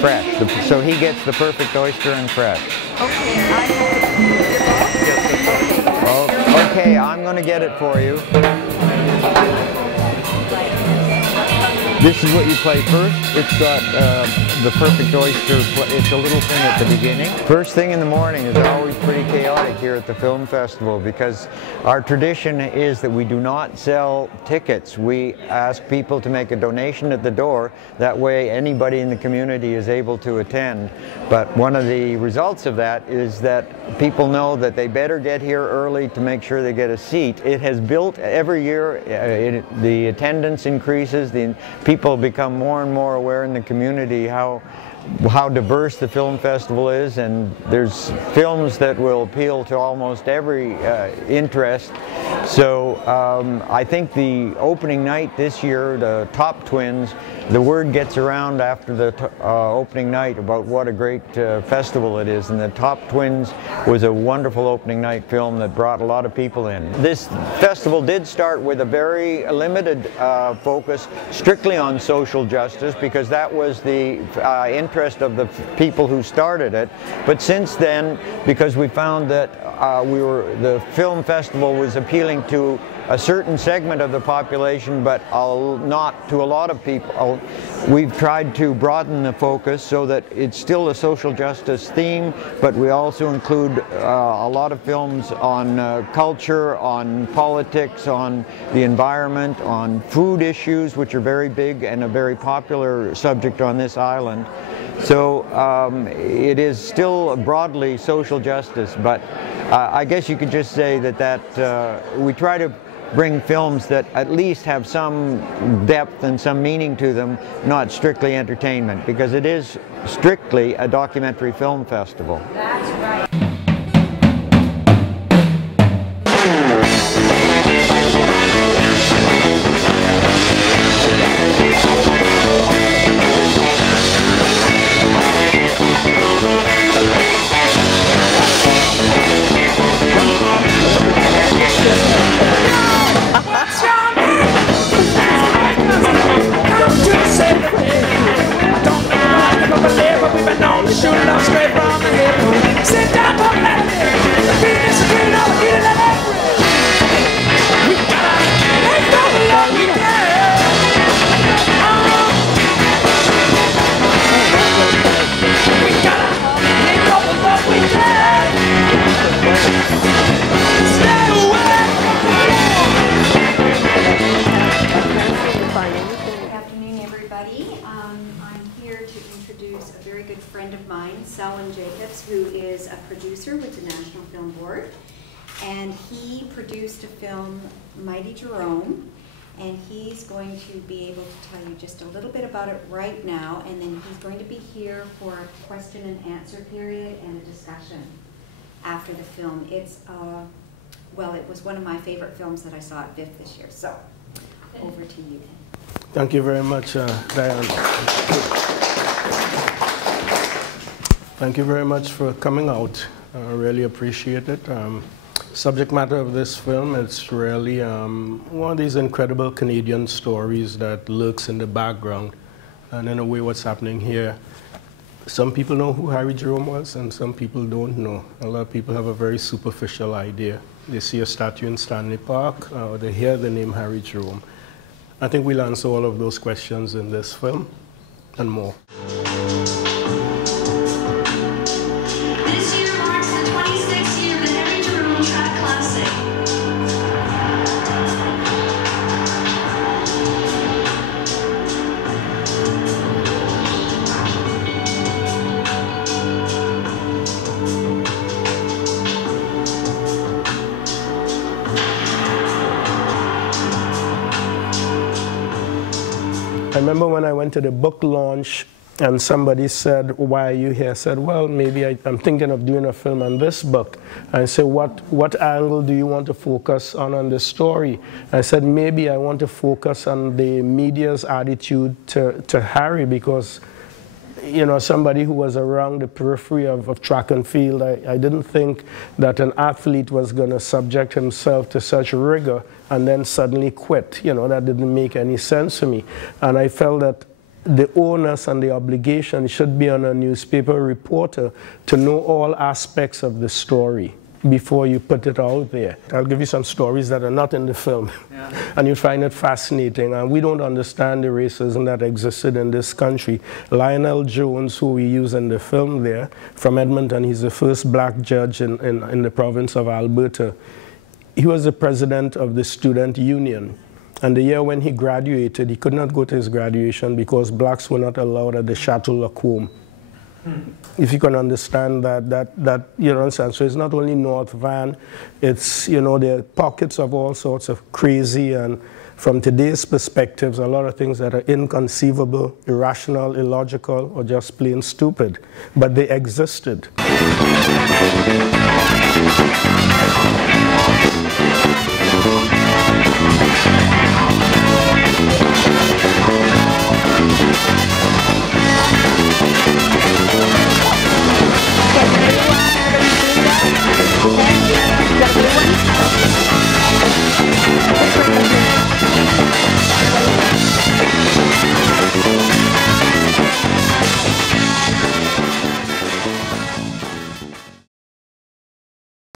fresh. So he gets the perfect oyster and fresh. Okay, Oh, okay, I'm going to get it for you. This is what you play first. It's got the perfect oyster. It's a little thing at the beginning. First thing in the morning is always pretty chaotic here at the film festival because our tradition is that we do not sell tickets. We ask people to make a donation at the door. That way anybody in the community is able to attend. But one of the results of that is that people know that they better get here early to make sure they get a seat. It has built every year. The attendance increases. People become more and more aware in the community how diverse the film festival is, and there's films that will appeal to almost every interest. So I think the opening night this year, the Top Twins, the word gets around after the opening night about what a great festival it is, and the Top Twins was a wonderful opening night film that brought a lot of people in. This festival did start with a very limited focus strictly on social justice because that was the interest of the people who started it. But since then, because we found that the film festival was appealing to a certain segment of the population, but not to a lot of people, we've tried to broaden the focus so that it's still a social justice theme, but we also include a lot of films on culture, on politics, on the environment, on food issues, which are very big and a very popular subject on this island. So it is still broadly social justice, but I guess you could just say that we try to bring films that at least have some depth and some meaning to them, not strictly entertainment, because it is strictly a documentary film festival. That's right. Who is a producer with the National Film Board, and he produced a film, Mighty Jerome, and he's going to be able to tell you just a little bit about it right now, and then he's going to be here for a question and answer period and a discussion after the film. It's well, it was one of my favorite films that I saw at VIFF this year, so over to you. Thank you very much, Diane. Thank you very much for coming out. I really appreciate it. Subject matter of this film, it's really one of these incredible Canadian stories that lurks in the background. And in a way, what's happening here, some people know who Harry Jerome was, and some people don't know. A lot of people have a very superficial idea. They see a statue in Stanley Park, or they hear the name Harry Jerome. I think we'll answer all of those questions in this film and more. I remember when I went to the book launch and somebody said, "Why are you here?" I said, "Well, maybe I'm thinking of doing a film on this book." I said, what angle do you want to focus on this story? I said, maybe I want to focus on the media's attitude to Harry, because somebody who was around the periphery of track and field, I didn't think that an athlete was going to subject himself to such rigor and then suddenly quit. That didn't make any sense to me. And I felt that the onus and the obligation should be on a newspaper reporter to know all aspects of the story before you put it out there. I'll give you some stories that are not in the film, and you'll find it fascinating. And we don't understand the racism that existed in this country. Lionel Jones, who we use in the film there, from Edmonton, he's the first black judge in the province of Alberta. He was the president of the student union. And the year when he graduated, he could not go to his graduation because blacks were not allowed at the Chateau Lacombe. If you can understand that, you understand. So it's not only North Van, it's, you know, there are pockets of all sorts of crazy, and from today's perspectives, a lot of things that are inconceivable, irrational, illogical, or just plain stupid. But they existed.